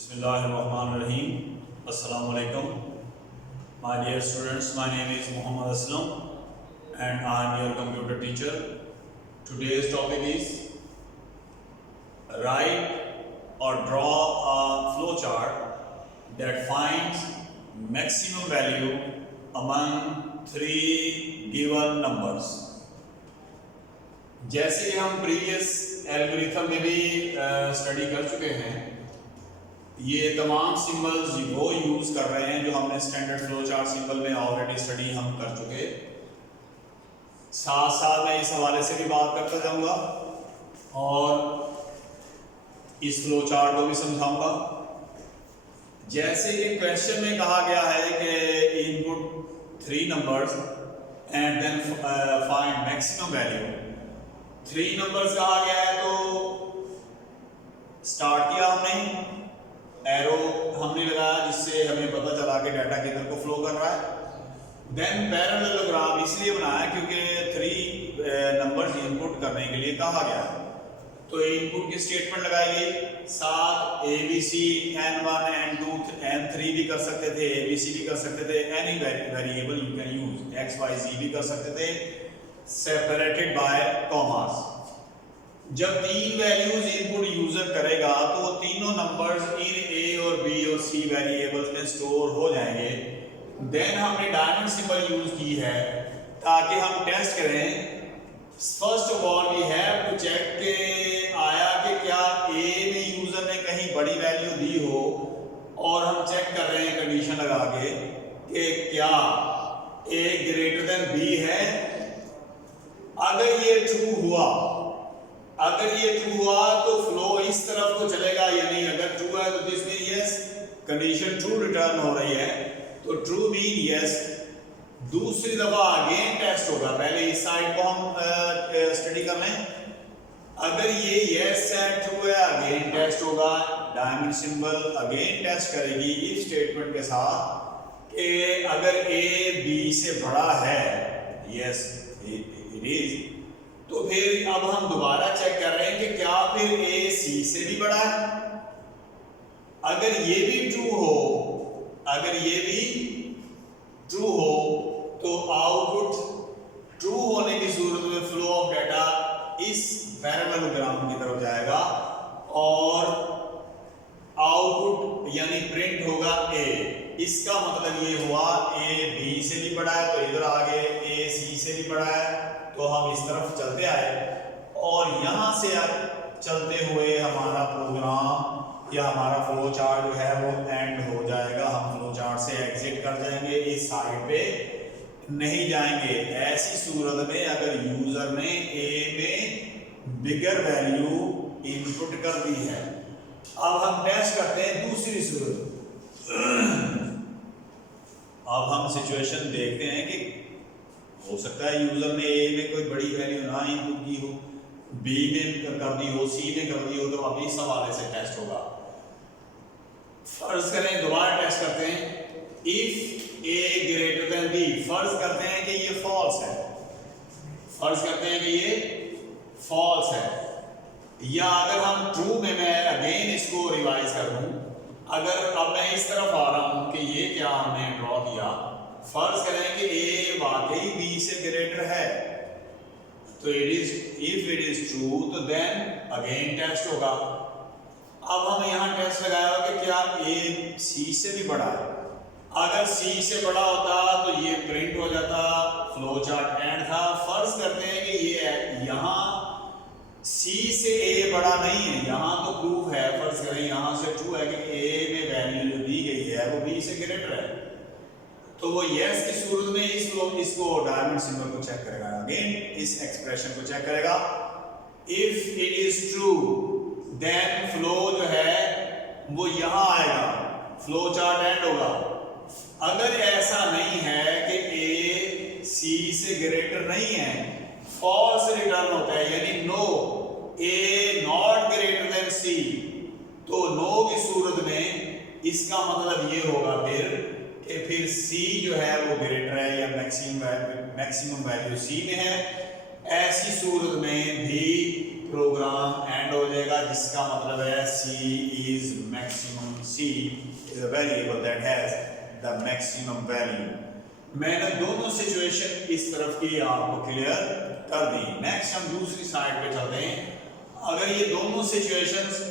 Bismillahirrahmanirrahim. Assalamu alaikum. My dear students, my name is Muhammad Aslam and I am your computer teacher. Today's topic is write or draw a flowchart that finds maximum value among three given numbers. जैसे हम previous algorithm में भी study कर चुके हैं, ये तमाम symbols वो यूज़ कर रहे हैं जो हमने स्टैंडर्ड फ्लो चार्ट सिंबल में ऑलरेडी स्टडी हम कर चुके। साथ साथ मैं इस हवाले से भी बात करता जाऊंगा और इस फ्लो चार्ट को भी समझाऊंगा। जैसे कि क्वेश्चन में कहा गया है कि input 3 numbers and then find maximum value. 3 numbers कहा गया है तो स्टार्ट किया हमने, एरो हमने लगाया जिससे हमें पता चला कि डाटा किधर को फ्लो कर रहा है। देन पैरेललोग्राम इसलिए बनाया क्योंकि 3 नंबर्स इनपुट करने के लिए कहा गया है, तो इनपुट की स्टेटमेंट लगाई गई। साथ ABC N1 N2 N3 भी कर सकते थे, ABC भी कर सकते थे, any variable you can use, X Y Z भी कर सकते थे, सेपरेटेड बाय कॉमास। जब 3 वैल्यूज इनपुट यूजर करेगा तो वो तीनों नंबर्स इन A और B और C वेरिएबल्स में स्टोर हो जाएंगे। देन हमने डायमंड सिंबल यूज की है ताकि हम टेस्ट करें। First of all we have to check के आया कि क्या A में यूजर ने कहीं बड़ी वैल्यू दी हो, और हम चेक कर रहे हैं कंडीशन लगा के कि क्या A ग्रेटर देन B है। अगर ये ट्रू हुआ तो फ्लो इस तरफ को चलेगा या नहीं। अगर ट्रू है तो this mean yes, condition true return हो रही है तो ट्रू मीन यस। दूसरी दफा अगेन टेस्ट होगा, पहले इस साइड को हम स्टडी कर लें। अगर ये यस है, ट्रू है, अगेन टेस्ट होगा। डायमंड सिंबल अगेन टेस्ट करेगी इफ स्टेटमेंट के साथ कि अगर A B से बड़ा है, यस इट इज, तो फिर अब हम दोबारा चेक कर रहे हैं कि क्या फिर A C से भी बड़ा है। अगर ये भी ट्रू हो तो आउटपुट ट्रू होने की सूरत में फ्लो ऑफ डाटा इस पैरेललोग्राम की तरफ जाएगा और आउटपुट यानी प्रिंट होगा A। इसका मतलब ये हुआ A B से भी बड़ा है तो इधर आगे A C से भी बड़ा है, तो हम इस तरफ चलते आए और यहां से चलते हुए हमारा प्रोग्राम या हमारा फ्लो चार्ट जो है वो एंड हो जाएगा। हम फ्लो चार्ट से एग्जिट कर जाएंगे, इस साइड पे नहीं जाएंगे। ऐसी सूरत में अगर यूजर ने A में बिगर वैल्यू इनपुट कर दी है। अब हम टेस्ट करते हैं दूसरी सूरत। अब हम सिचुएशन देखते हैं कि हो सकता है यूजर ने A में कोई बड़ी वैल्यू ना इनपुट की हो, B में कर दी हो, C में कर दी हो, तो अब इस हवाले से टेस्ट होगा। फर्ज करें, दोबारा टेस्ट करते हैं, if A greater than B। फर्ज करते हैं कि ये फॉल्स है, या अगर हम ट्रू में, मैं अगेन इसको रिवाइज कर दूं, अगर अब मैं इस तरफ आ रहा हूं कि ये क्या हमने ड्रॉ किया, फर्ज करें कि A वाकई B से ग्रेटर है, तो इफ इट इज ट्रू तो देन अगेन टेस्ट होगा। अब हम यहाँ टेस्ट लगाया कि क्या A C से भी बड़ा है। अगर C से बड़ा होता तो ये प्रिंट हो जाता, फ्लो चार्ट एंड था। फर्ज करते हैं कि ये यहाँ C से A बड़ा नहीं है, यहाँ तो प्रूफ है, फर्ज करें यहाँ से ट्रू है कि A में वैल्यू जो दी गई है वो B से ग्रेटर है, तो वो यस की सूरत में इसको डायमंड सिंबल को चेक करेगा, अगेन इस एक्सप्रेशन को चेक करेगा। If it is true then flow जो है वो यहां आएगा, फ्लो चार्ट एंड होगा। अगर ऐसा नहीं है कि A C से ग्रेटर नहीं है, फॉल्स रिटर्न होता है, यानी no, A not greater than C, तो नो की सूरत में इसका मतलब ये होगा फिर C जो है वो ग्रेटर है या मैक्सिमम वैल्यू C में है। ऐसी सूरत में भी प्रोग्राम एंड हो जाएगा, जिसका मतलब है C is maximum. C is a variable that has the maximum value. मैंने दोनों सिचुएशन इस तरफ की आपको क्लियर कर दी। नेक्स्ट हम दूसरी साइड पे चलते हैं। अगर ये दोनों सिचुएशंस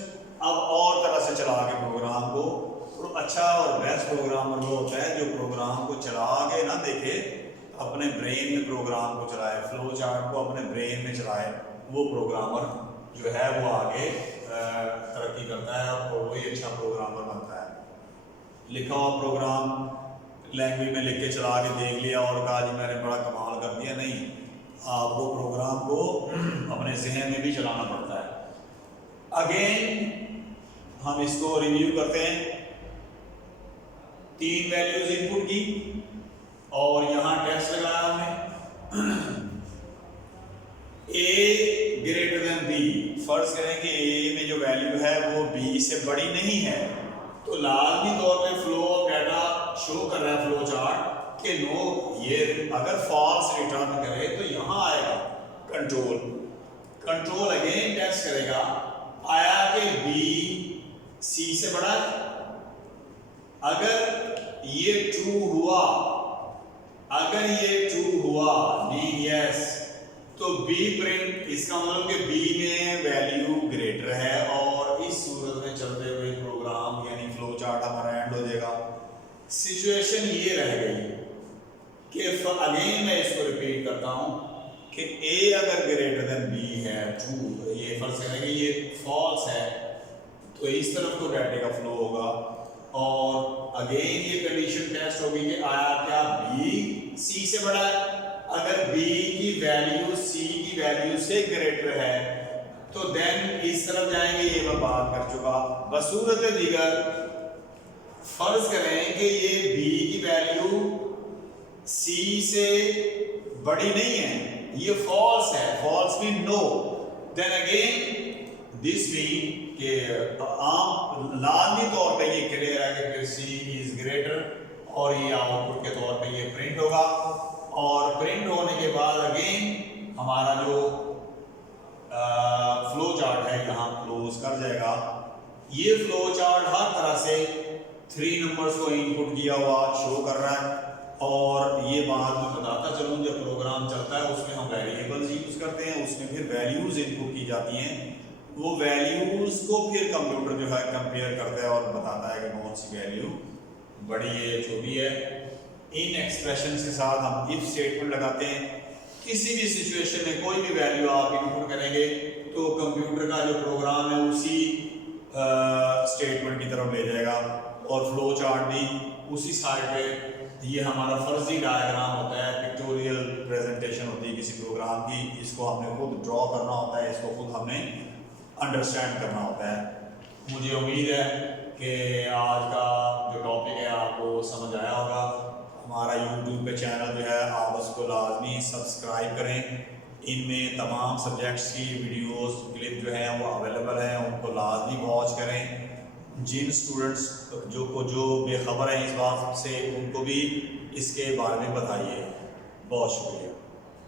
अब और तरह से चला के प्रोग्राम को, तो अच्छा और बेस्ट प्रोग्रामर वो होता है जो प्रोग्राम को चला के ना देखे, अपने ब्रेन में प्रोग्राम को चलाए, फ्लो चार्ट को अपने ब्रेन में चलाए, वो प्रोग्रामर जो है वो आगे तरक्की करता है और वही अच्छा प्रोग्रामर बनता है। लिखा हुआ प्रोग्राम लैंग्वेज में लिख के चला के देख लिया और कहा जी मैंने बड़ा कमाल कर दिया, नहीं, आपको प्रोग्राम को अपने जहन में भी चलाना पड़ता है। अगेन हम इसको रिव्यू करते हैं। 3 वैल्यूज इनपुट की और यहां टेस्ट लगाया हमने। A ग्रेटर देन B, फर्ज करें कि A में जो वैल्यू है वो B से बड़ी नहीं है, तो लाजमी तौर पे फ्लो ऑफ डाटा शो कर रहा है फ्लो चार्ट कि नो, ये अगर फॉल्स रिटर्न करे तो यहां आएगा कंट्रोल। कंट्रोल अगेन टेस्ट करेगा, आया कि B C से बड़ा है। अगर ये ट्रू हुआ, अगर ये ट्रू हुआ नी यस, तो B प्रिंट, इसका मतलब कि B में वैल्यू ग्रेटर है और इस सूरत में चलते हुए प्रोग्राम यानी फ्लो चार्ट हमारा एंड हो जाएगा। सिचुएशन ये रह गई कि अगेन मैं इसको रिपीट करता हूं कि A अगर ग्रेटर देन B है, ट्रू, ये फर्ज करें कि ये फॉल्स है, तो इस तरफ तो डाटे का फ्लो होगा और अगेन ये कंडीशन टेस्ट होगी कि आया क्या B C से बड़ा है। अगर B की वैल्यू C की वैल्यू से ग्रेटर है तो देन इस तरफ जाएंगे, ये मैं बात कर चुका। बसूरत दीगर फर्ज करें कि ये B की वैल्यू C से बड़ी नहीं है, ये फॉल्स है, false mean no, then again this mean कि आम लाजमी तौर पे ये क्लियर है कि फिर C इज ग्रेटर और ये आउटपुट के तौर पे ये प्रिंट होगा और प्रिंट होने के बाद अगेन हमारा जो फ्लो चार्ट है यहाँ क्लोज कर जाएगा। ये फ्लो चार्ट हर तरह से 3 नंबर्स को इनपुट किया हुआ शो कर रहा है और ये बात मैं बताता चलूँ, जब प्रोग्राम चलता है उसमें हम वेरिएबल्स यूज करते हैं, उसमें फिर वैल्यूज इनपुट की जाती हैं, वो वैल्यूज को फिर कंप्यूटर जो है कंपेयर करता है और बताता है कि कौन सी वैल्यू बड़ी है छोटी है। इन एक्सप्रेशन के साथ हम इफ स्टेटमेंट लगाते हैं। किसी भी सिचुएशन में कोई भी वैल्यू आप इनपुट करेंगे तो कंप्यूटर का जो प्रोग्राम है उसी स्टेटमेंट की तरफ ले जाएगा और फ्लो चार्ट भी उसी साइड पे। ये हमारा फर्जी डायग्राम होता है, पिक्टोरियल प्रेजेंटेशन होती है किसी प्रोग्राम की, इसको हमने खुद ड्रॉ करना होता है, इसको खुद हमने अंडरस्टैंड करना होता है। मुझे उम्मीद है कि आज का जो टॉपिक है आपको समझ आया होगा। हमारा YouTube पे चैनल जो है आप उसको लाजमी सब्सक्राइब करें, इनमें तमाम सब्जेक्ट्स की वीडियोस क्लिप जो हैं वो अवेलेबल हैं, उनको लाजमी वॉच करें। जिन स्टूडेंट्स जो बेखबर हैं इस बात से, उनको भी इसके बारे में बताइए। बहुत शुक्रिया।